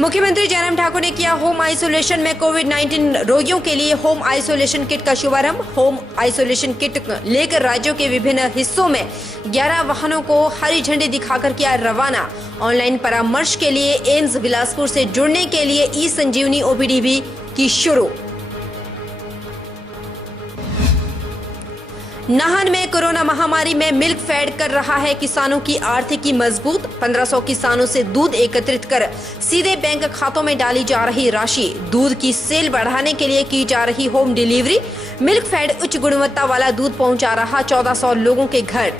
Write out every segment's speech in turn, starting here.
मुख्यमंत्री जयराम ठाकुर ने किया होम आइसोलेशन में कोविड-19 रोगियों के लिए होम आइसोलेशन किट का शुभारंभ। होम आइसोलेशन किट लेकर राज्यों के विभिन्न हिस्सों में 11 वाहनों को हरी झंडी दिखाकर किया रवाना। ऑनलाइन परामर्श के लिए एम्स बिलासपुर से जुड़ने के लिए ई संजीवनी ओपीडी भी की शुरू। नाहन में कोरोना महामारी में मिल्क फेड कर रहा है किसानों की आर्थिकी मजबूत। 1500 किसानों से दूध एकत्रित कर सीधे बैंक खातों में डाली जा रही राशि। दूध की सेल बढ़ाने के लिए की जा रही होम डिलीवरी। मिल्क फेड उच्च गुणवत्ता वाला दूध पहुंचा रहा 1400 लोगों के घर।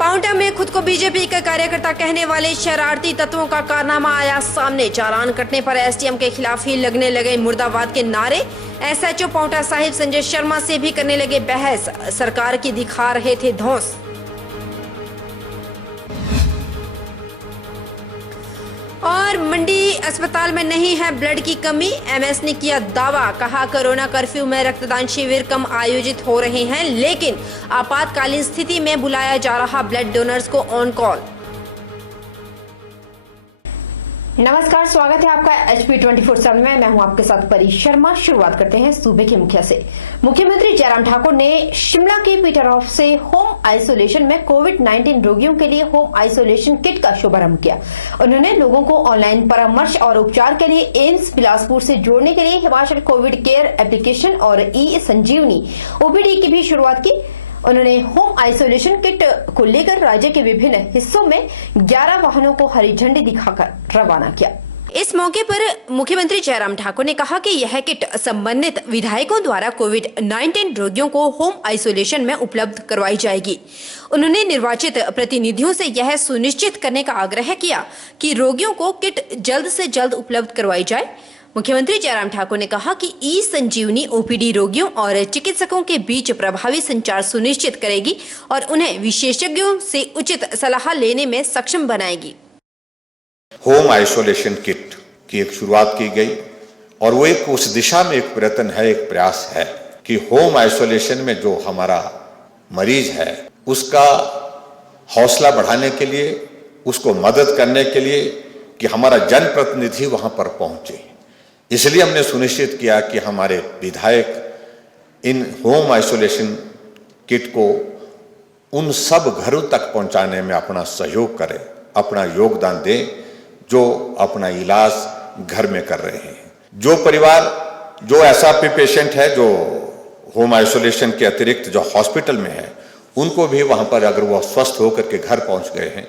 पांवटा में खुद को बीजेपी का कार्यकर्ता कहने वाले शरारती तत्वों का कारनामा आया सामने। चालान कटने पर एसडीएम के खिलाफ ही लगने लगे मुर्दाबाद के नारे। एसएचओ पांवटा साहिब संजय शर्मा से भी करने लगे बहस। सरकार की दिखा रहे थे धौंस। और मंडी अस्पताल में नहीं है ब्लड की कमी। एमएस ने किया दावा। कहा कोरोना कर्फ्यू में रक्तदान शिविर कम आयोजित हो रहे हैं, लेकिन आपातकालीन स्थिति में बुलाया जा रहा ब्लड डोनर्स को ऑन कॉल। नमस्कार, स्वागत है आपका HP 24/7 में। मैं हूं आपके साथ परी शर्मा। शुरुआत करते हैं सूबे के मुखिया से। मुख्यमंत्री जयराम ठाकुर ने शिमला के पीटर हॉफ से होम आइसोलेशन में कोविड-19 रोगियों के लिए होम आइसोलेशन किट का शुभारंभ किया। उन्होंने लोगों को ऑनलाइन परामर्श और उपचार के लिए एम्स बिलासपुर से जोड़ने के लिए हिमाचल कोविड केयर एप्लीकेशन और ई संजीवनी ओपीडी की भी शुरुआत की। उन्होंने होम आइसोलेशन किट को लेकर राज्य के विभिन्न हिस्सों में 11 वाहनों को हरी झंडी दिखाकर रवाना किया। इस मौके पर मुख्यमंत्री जयराम ठाकुर ने कहा कि यह किट संबंधित विधायकों द्वारा कोविड-19 रोगियों को होम आइसोलेशन में उपलब्ध करवाई जाएगी। उन्होंने निर्वाचित प्रतिनिधियों से यह सुनिश्चित करने का आग्रह किया कि रोगियों को किट जल्द से जल्द उपलब्ध करवाई जाए। मुख्यमंत्री जयराम ठाकुर ने कहा कि ई संजीवनी ओपीडी रोगियों और चिकित्सकों के बीच प्रभावी संचार सुनिश्चित करेगी और उन्हें विशेषज्ञों से उचित सलाह लेने में सक्षम बनाएगी। होम आइसोलेशन किट की एक शुरुआत की गई और वो एक उस दिशा में एक प्रयत्न है, एक प्रयास है कि होम आइसोलेशन में जो हमारा मरीज है उसका हौसला बढ़ाने के लिए, उसको मदद करने के लिए कि हमारा जनप्रतिनिधि वहां पर पहुंचे। इसलिए हमने सुनिश्चित किया कि हमारे विधायक इन होम आइसोलेशन किट को उन सब घरों तक पहुंचाने में अपना सहयोग करें, अपना योगदान दें जो अपना इलाज घर में कर रहे हैं। जो परिवार, जो ऐसा भी पेशेंट है जो होम आइसोलेशन के अतिरिक्त जो हॉस्पिटल में है, उनको भी वहां पर अगर वो स्वस्थ होकर के घर पहुंच गए हैं,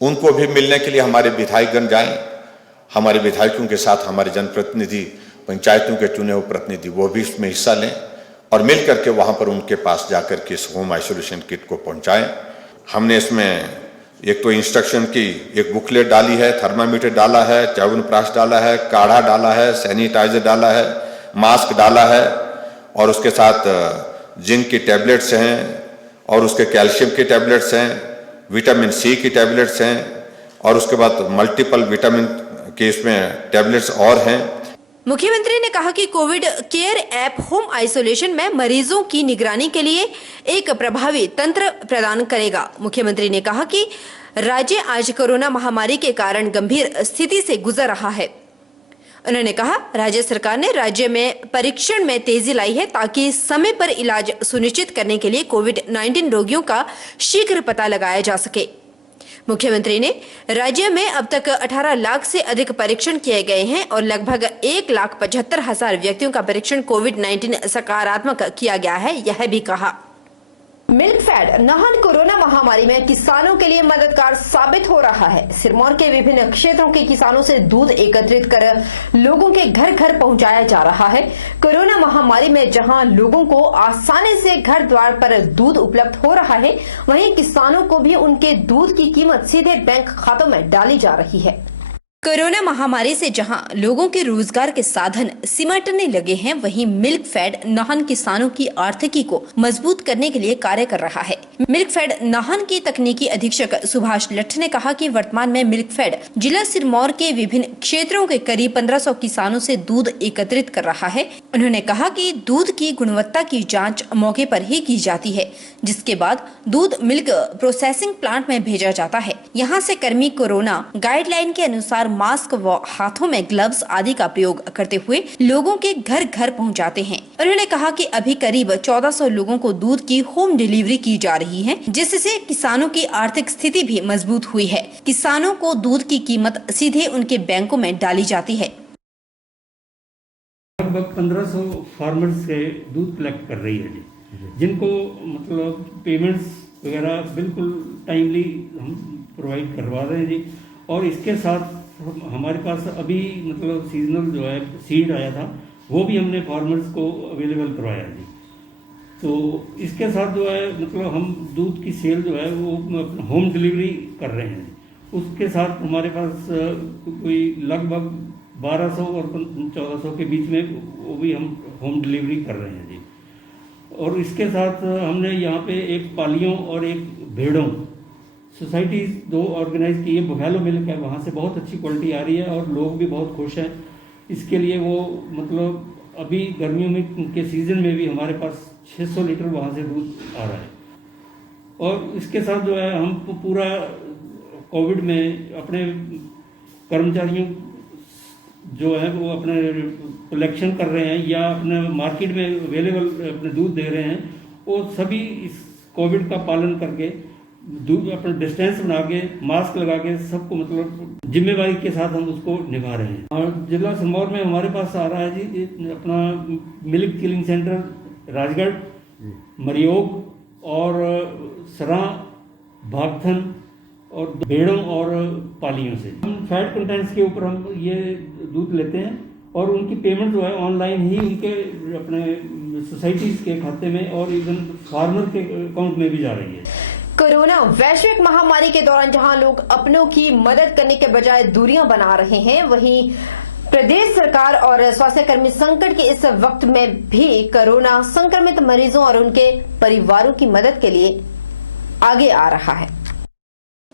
उनको भी मिलने के लिए हमारे विधायकगण जाएं। हमारे विधायकों के साथ हमारे जनप्रतिनिधि, पंचायतों के चुने हुए प्रतिनिधि, वो भी इसमें हिस्सा लें और मिल करके वहां पर उनके पास जाकर के इस होम आइसोलेशन किट को पहुंचाएं। हमने इसमें एक तो इंस्ट्रक्शन की एक बुकलेट डाली है, थर्मामीटर डाला है, च्यवनप्राश डाला है, काढ़ा डाला है, सैनिटाइजर डाला है, मास्क डाला है और उसके साथ जिंक की टैबलेट्स हैं और उसके कैल्शियम की टैबलेट्स हैं, विटामिन C की टैबलेट्स हैं और उसके बाद मल्टीपल विटामिन के इसमें टैबलेट्स और हैं। मुख्यमंत्री ने कहा कि Covid care app home isolation में मरीजों की निगरानी के लिए एक प्रभावी तंत्र प्रदान करेगा। मुख्यमंत्री ने कहा कि राज्य आज कोरोना महामारी के कारण गंभीर स्थिति से गुजर रहा है। उन्होंने कहा राज्य सरकार ने राज्य में परीक्षण में तेजी लाई है ताकि समय पर इलाज सुनिश्चित करने के लिए कोविड-19 रोगियों का शीघ्र पता लगाया जा सके। मुख्यमंत्री ने राज्य में अब तक 18 लाख से अधिक परीक्षण किए गए हैं और लगभग 1,75,000 व्यक्तियों का परीक्षण कोविड-19 सकारात्मक किया गया है, यह भी कहा। मिल्क फेड नाहन कोरोना महामारी में किसानों के लिए मददगार साबित हो रहा है। सिरमौर के विभिन्न क्षेत्रों के किसानों से दूध एकत्रित कर लोगों के घर घर पहुंचाया जा रहा है। कोरोना महामारी में जहां लोगों को आसानी से घर द्वार पर दूध उपलब्ध हो रहा है, वहीं किसानों को भी उनके दूध की कीमत सीधे बैंक खातों में डाली जा रही है। कोरोना महामारी से जहां लोगों के रोजगार के साधन सिमटने लगे हैं, वहीं मिल्क फेड नाहन किसानों की आर्थिकी को मजबूत करने के लिए कार्य कर रहा है। मिल्क फेड नाहन के तकनीकी अधीक्षक सुभाष लठ ने कहा कि वर्तमान में मिल्क फेड जिला सिरमौर के विभिन्न क्षेत्रों के करीब 1500 किसानों से दूध एकत्रित कर रहा है। उन्होंने कहा कि दूध की गुणवत्ता की जाँच मौके पर ही की जाती है, जिसके बाद दूध मिल्क प्रोसेसिंग प्लांट में भेजा जाता है। यहाँ से कर्मी कोरोना गाइडलाइन के अनुसार मास्क व हाथों में ग्लव्स आदि का प्रयोग करते हुए लोगों के घर घर पहुंचाते हैं। उन्होंने कहा कि अभी करीब 1400 लोगों को दूध की होम डिलीवरी की जा रही है, जिससे किसानों की आर्थिक स्थिति भी मजबूत हुई है। किसानों को दूध की कीमत सीधे उनके बैंकों में डाली जाती है। लगभग 1500 फार्मर्स से दूध कलेक्ट कर रही है जी, जिनको मतलब पेमेंट्स वगैरह बिल्कुल टाइमली हम प्रोवाइड करवा रहे हैं जी। और इसके साथ हमारे पास अभी मतलब सीजनल जो है सीड आया था, वो भी हमने फार्मर्स को अवेलेबल करवाया जी। तो इसके साथ जो है मतलब हम दूध की सेल जो है वो होम डिलीवरी कर रहे हैं। उसके साथ हमारे पास कोई लगभग 1200 और 1400 के बीच में वो भी हम होम डिलीवरी कर रहे हैं जी। और इसके साथ हमने यहाँ पे एक पालियों और एक भेड़ों सोसाइटी 2 ऑर्गेनाइज की है। बफेलो मिल्क है, वहाँ से बहुत अच्छी क्वालिटी आ रही है और लोग भी बहुत खुश हैं। इसके लिए वो मतलब अभी गर्मियों में के सीज़न में भी हमारे पास 600 लीटर वहाँ से दूध आ रहा है। और इसके साथ जो है हम पूरा कोविड में अपने कर्मचारियों जो है वो अपने कलेक्शन कर रहे हैं या अपने मार्केट में अवेलेबल अपने दूध दे रहे हैं, वो सभी इस कोविड का पालन करके दूध अपना डिस्टेंस बना के मास्क लगा के सबको मतलब जिम्मेवारी के साथ हम उसको निभा रहे हैं। और जिला सिरमौर में हमारे पास आ रहा है जी अपना मिल्क चिलिंग सेंटर राजगढ़, मरियोग और सरा, भागथन और भेड़ों और पालियों से। हम फैट कंटेंट्स के ऊपर हम ये दूध लेते हैं और उनकी पेमेंट जो है ऑनलाइन ही उनके अपने सोसाइटीज के खाते में और इवन फार्मर के अकाउंट में भी जा रही है। कोरोना वैश्विक महामारी के दौरान जहां लोग अपनों की मदद करने के बजाय दूरियां बना रहे हैं, वहीं प्रदेश सरकार और स्वास्थ्य कर्मी संकट के इस वक्त में भी कोरोना संक्रमित मरीजों और उनके परिवारों की मदद के लिए आगे आ रहा है।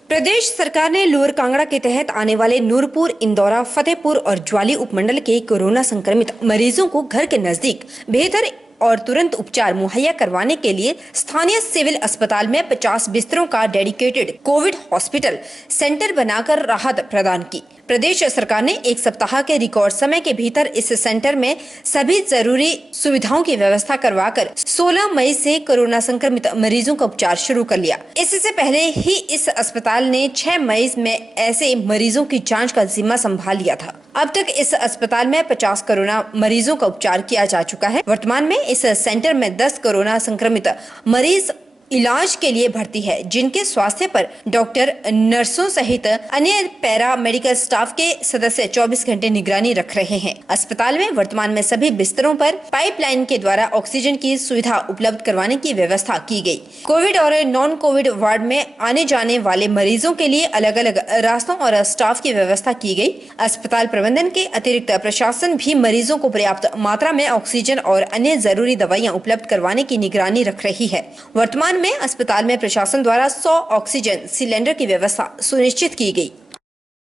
प्रदेश सरकार ने लोअर कांगड़ा के तहत आने वाले नूरपुर, इंदौरा, फतेहपुर और ज्वाली उपमंडल के कोरोना संक्रमित मरीजों को घर के नजदीक बेहतर और तुरंत उपचार मुहैया करवाने के लिए स्थानीय सिविल अस्पताल में 50 बिस्तरों का डेडिकेटेड कोविड हॉस्पिटल सेंटर बनाकर राहत प्रदान की। प्रदेश सरकार ने 1 सप्ताह के रिकॉर्ड समय के भीतर इस सेंटर में सभी जरूरी सुविधाओं की व्यवस्था करवाकर 16 मई से कोरोना संक्रमित मरीजों का उपचार शुरू कर लिया। इससे पहले ही इस अस्पताल ने 6 मई में ऐसे मरीजों की जांच का जिम्मा संभाल लिया था। अब तक इस अस्पताल में 50 कोरोना मरीजों का उपचार किया जा चुका है। वर्तमान में इस सेंटर में 10 कोरोना संक्रमित मरीज इलाज के लिए भर्ती है, जिनके स्वास्थ्य पर डॉक्टर, नर्सों सहित अन्य पैरा मेडिकल स्टाफ के सदस्य 24 घंटे निगरानी रख रहे हैं। अस्पताल में वर्तमान में सभी बिस्तरों पर पाइपलाइन के द्वारा ऑक्सीजन की सुविधा उपलब्ध करवाने की व्यवस्था की गई। कोविड और नॉन कोविड वार्ड में आने जाने वाले मरीजों के लिए अलग अलग रास्तों और स्टाफ की व्यवस्था की गई। अस्पताल प्रबंधन के अतिरिक्त प्रशासन भी मरीजों को पर्याप्त मात्रा में ऑक्सीजन और अन्य जरूरी दवाइयाँ उपलब्ध करवाने की निगरानी रख रही है। वर्तमान में अस्पताल में प्रशासन द्वारा 100 ऑक्सीजन सिलेंडर की व्यवस्था सुनिश्चित की गई।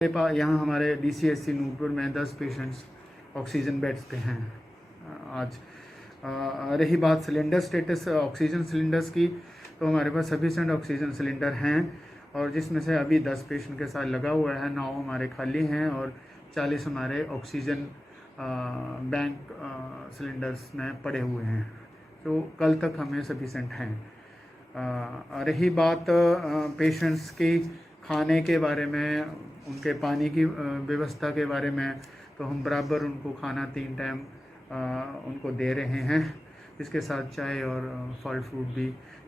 यहाँ हमारे DCSC नूरपुर में 10 पेशेंट्स ऑक्सीजन बेड्स पे हैं आज। रही बात सिलेंडर स्टेटस ऑक्सीजन सिलेंडर्स की, तो हमारे पास सफिशेंट ऑक्सीजन सिलेंडर हैं और जिसमें से अभी 10 पेशेंट के साथ लगा हुआ है, 9 हमारे खाली हैं और 40 हमारे ऑक्सीजन बैंक सिलेंडर्स में पड़े हुए हैं, तो कल तक हमें सफिशेंट हैं। रही बात पेशेंट्स की खाने के बारे में, उनके पानी की व्यवस्था के बारे में, तो हम बराबर उनको खाना 3 टाइम उनको दे रहे हैं। इसके साथ चाय और फल फ्रूट भी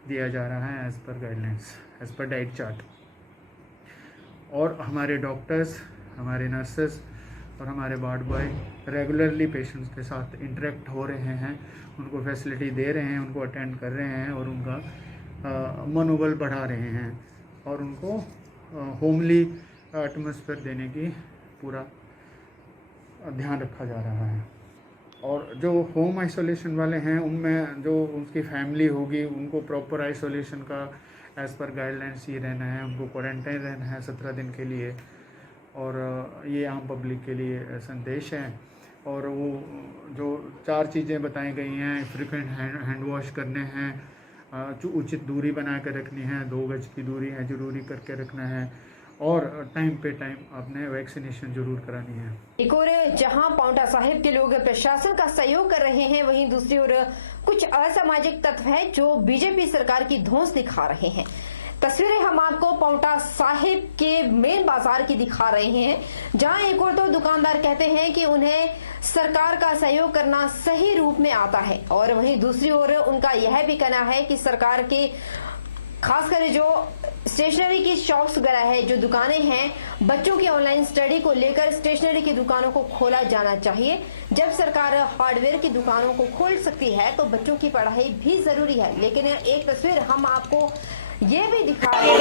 दिया जा रहा है as per guidelines, as per diet chart. और हमारे डॉक्टर्स, हमारे नर्सेस और हमारे वार्ड बॉय रेगुलरली पेशेंट्स के साथ इंटरेक्ट हो रहे हैं, उनको फैसिलिटी दे रहे हैं, उनको अटेंड कर रहे हैं और उनका मनोबल बढ़ा रहे हैं और उनको होमली एटमॉस्फेयर देने की पूरा ध्यान रखा जा रहा है। और जो होम आइसोलेशन वाले हैं उनमें जो उनकी फैमिली होगी उनको प्रॉपर आइसोलेशन का एज़ पर गाइडलाइंस ही रहना है, उनको क्वारंटाइन रहना है 17 दिन के लिए। और ये आम पब्लिक के लिए संदेश है। और वो जो 4 चीज़ें बताई गई हैं, फ्रिक्वेंट हैंड वॉश करने हैं, उचित दूरी बना कर रखनी है, 2 गज की दूरी है ज़रूरी करके रखना है, और टाइम पे टाइम आपने वैक्सीनेशन जरूर करानी है। एक और जहां पांवटा साहिब के लोग प्रशासन का सहयोग कर रहे हैं, वहीं दूसरी ओर कुछ असामाजिक तत्व हैं जो बीजेपी सरकार की धौंस दिखा रहे हैं। तस्वीरें हम आपको पांवटा साहिब के मेन बाजार की दिखा रहे हैं, जहां एक और तो दुकानदार कहते हैं कि उन्हें सरकार का सहयोग करना सही रूप में आता है, और वहीं दूसरी ओर उनका यह भी कहना है कि सरकार के खासकर जो स्टेशनरी की शॉप्स वगैरह है, जो दुकानें हैं, बच्चों की ऑनलाइन स्टडी को लेकर स्टेशनरी की दुकानों को खोला जाना चाहिए। जब सरकार हार्डवेयर की दुकानों को खोल सकती है तो बच्चों की पढ़ाई भी जरूरी है। लेकिन एक तस्वीर हम आपको ये भी दिखा रहे हैं।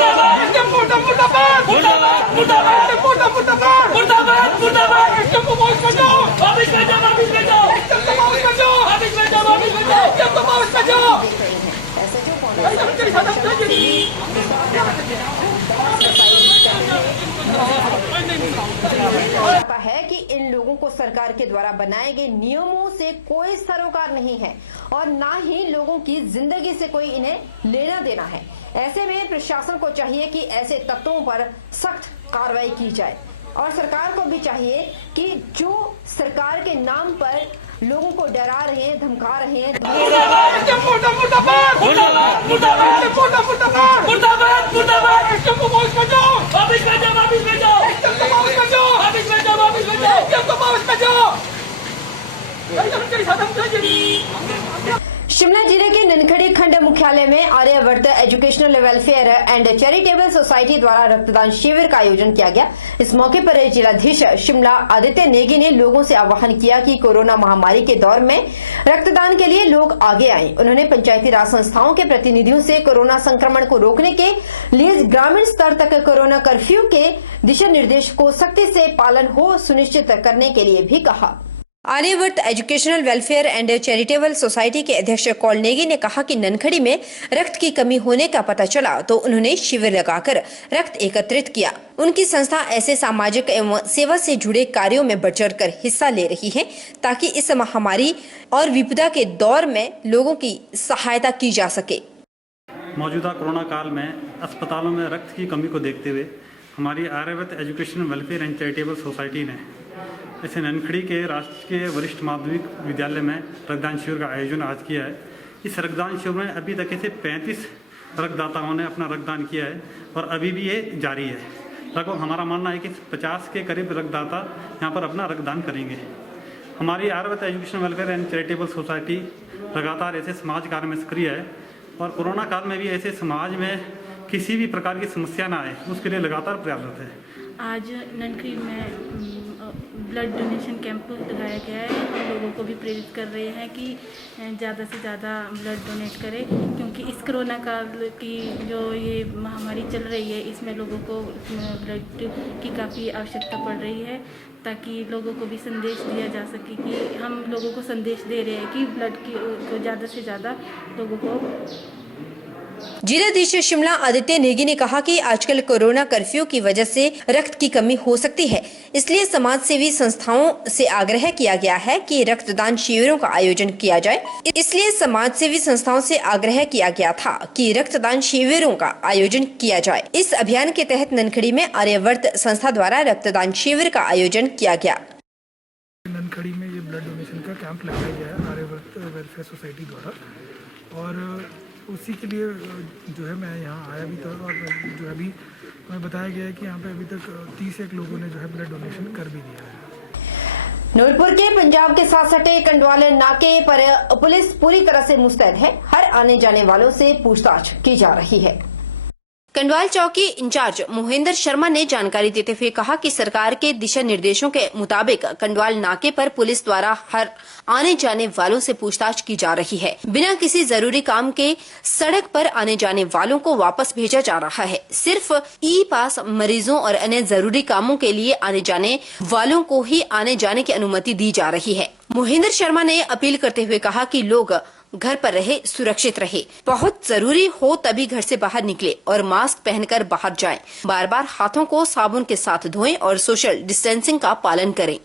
है कि इन लोगों को सरकार के द्वारा बनाए गए नियमों से कोई सरोकार नहीं है और ना ही लोगों की जिंदगी से कोई इन्हें लेना देना है। ऐसे में प्रशासन को चाहिए कि ऐसे तत्वों पर सख्त कार्रवाई की जाए, और सरकार को भी चाहिए कि जो सरकार के नाम पर लोगों को डरा रहे हैं, धमका रहे हैं, शिमला जिले के ननखड़ी खंड मुख्यालय में Aryavart educational welfare and charitable society द्वारा रक्तदान शिविर का आयोजन किया गया। इस मौके पर जिलाधीश शिमला आदित्य नेगी ने लोगों से आह्वान किया कि कोरोना महामारी के दौर में रक्तदान के लिए लोग आगे आएं। उन्होंने पंचायती राज संस्थाओं के प्रतिनिधियों से कोरोना संक्रमण को रोकने के लिए ग्रामीण स्तर तक कोरोना कर्फ्यू के दिशा निर्देश को सख्ती से पालन हो सुनिश्चित करने के लिए भी कहा। Aryavart educational welfare and charitable society के अध्यक्ष कौल नेगी ने कहा कि ननखड़ी में रक्त की कमी होने का पता चला तो उन्होंने शिविर लगाकर रक्त एकत्रित किया। उनकी संस्था ऐसे सामाजिक एवं सेवा से जुड़े कार्यों में बढ़ चढ़कर हिस्सा ले रही है ताकि इस महामारी और विपदा के दौर में लोगों की सहायता की जा सके। मौजूदा कोरोना काल में अस्पतालों में रक्त की कमी को देखते हुए हमारी Aryavart educational welfare and charitable society ने ऐसे ननखड़ी के राजकीय वरिष्ठ माध्यमिक विद्यालय में रक्तदान शिविर का आयोजन आज किया है। इस रक्तदान शिविर में अभी तक ऐसे 35 रक्तदाताओं ने अपना रक्तदान किया है और अभी भी ये जारी है। लगभग हमारा मानना है कि 50 के करीब रक्तदाता यहाँ पर अपना रक्तदान करेंगे। हमारी Aryavart education welfare and charitable society लगातार ऐसे समाज कार्य में सक्रिय है और कोरोना काल में भी ऐसे समाज में किसी भी प्रकार की समस्या ना आए उसके लिए लगातार प्रयासरत है। आज ननखड़ी में ब्लड डोनेशन कैंप लगाया गया है। हम लोगों को भी प्रेरित कर रहे हैं कि ज़्यादा से ज़्यादा ब्लड डोनेट करें, क्योंकि इस कोरोना काल की जो ये महामारी चल रही है इसमें लोगों को ब्लड की काफ़ी आवश्यकता पड़ रही है, ताकि लोगों को भी संदेश दिया जा सके कि हम लोगों को संदेश दे रहे हैं कि ब्लड को ज़्यादा से ज़्यादा लोगों को। जिलाधीश शिमला आदित्य नेगी ने कहा कि आजकल कोरोना कर्फ्यू की वजह से रक्त की कमी हो सकती है, इसलिए समाज सेवी संस्थाओं से आग्रह किया गया है कि रक्तदान शिविरों का आयोजन किया जाए। इसलिए समाज सेवी संस्थाओं से आग्रह किया गया था कि रक्तदान शिविरों का आयोजन किया जाए। इस अभियान के तहत ननखड़ी में आर्यवर्त संस्था द्वारा रक्तदान शिविर का आयोजन किया गया। ननखड़ी में ये ब्लड डोनेशन का कैंप लगाया गया है आर्यवर्त वेलफेयर सोसाइटी द्वारा, और उसी के लिए जो है मैं यहाँ आया भी था और जो अभी हमें बताया गया है कि यहाँ पे अभी तक 31 लोगों ने जो है ब्लड डोनेशन कर भी दिया है। नूरपुर के पंजाब के साथ सटे कंडवाले नाके पर पुलिस पूरी तरह से मुस्तैद है। हर आने जाने वालों से पूछताछ की जा रही है। कंडवाल चौकी इंचार्ज मोहिंदर शर्मा ने जानकारी देते हुए कहा कि सरकार के दिशा निर्देशों के मुताबिक कंडवाल नाके पर पुलिस द्वारा हर आने जाने वालों से पूछताछ की जा रही है। बिना किसी जरूरी काम के सड़क पर आने जाने वालों को वापस भेजा जा रहा है। सिर्फ ई पास मरीजों और अन्य जरूरी कामों के लिए आने जाने वालों को ही आने जाने की अनुमति दी जा रही है। मोहिंदर शर्मा ने अपील करते हुए कहा कि लोग घर पर रहे, सुरक्षित रहे, बहुत जरूरी हो तभी घर से बाहर निकले और मास्क पहनकर बाहर जाएं। बार बार हाथों को साबुन के साथ धोएं और सोशल डिस्टेंसिंग का पालन करें।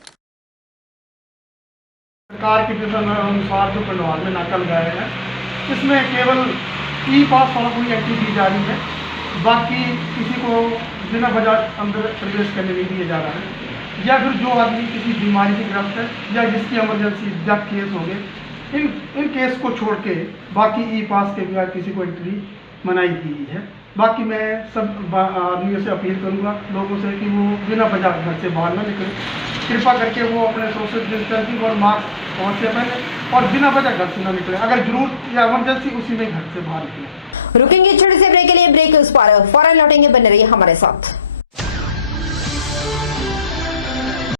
सरकार के दिशा अनुसार जो कंडवाल में नाका लगाया है, इसमें केवल ई पास वाला कोई एंट्री दी जा रही है, बाकी किसी को बिना वजह अंदर प्रवेश करने नहीं दिया जा रहा है। या फिर जो आदमी किसी बीमारी से ग्रस्त है या जिसकी इमरजेंसी डेथ केस हो गए, इन केस को छोड़ के बाकी ई पास के बिना किसी को एंट्री मनाई गई है। बाकी मैं सब आदमियों से अपील करूंगा लोगों से कि वो बिना वजह घर से बाहर ना निकले। कृपा करके वो अपने सोशल डिस्टेंसिंग और मास्क अवश्य पहने और बिना वजह घर से ना निकले। अगर जरूरत या इमरजेंसी उसी में घर से बाहर निकले। रुकेंगे छोटे से ब्रेक के लिए। ब्रेक उस पर फौरन लौटेंगे, बने रहिए हमारे साथ।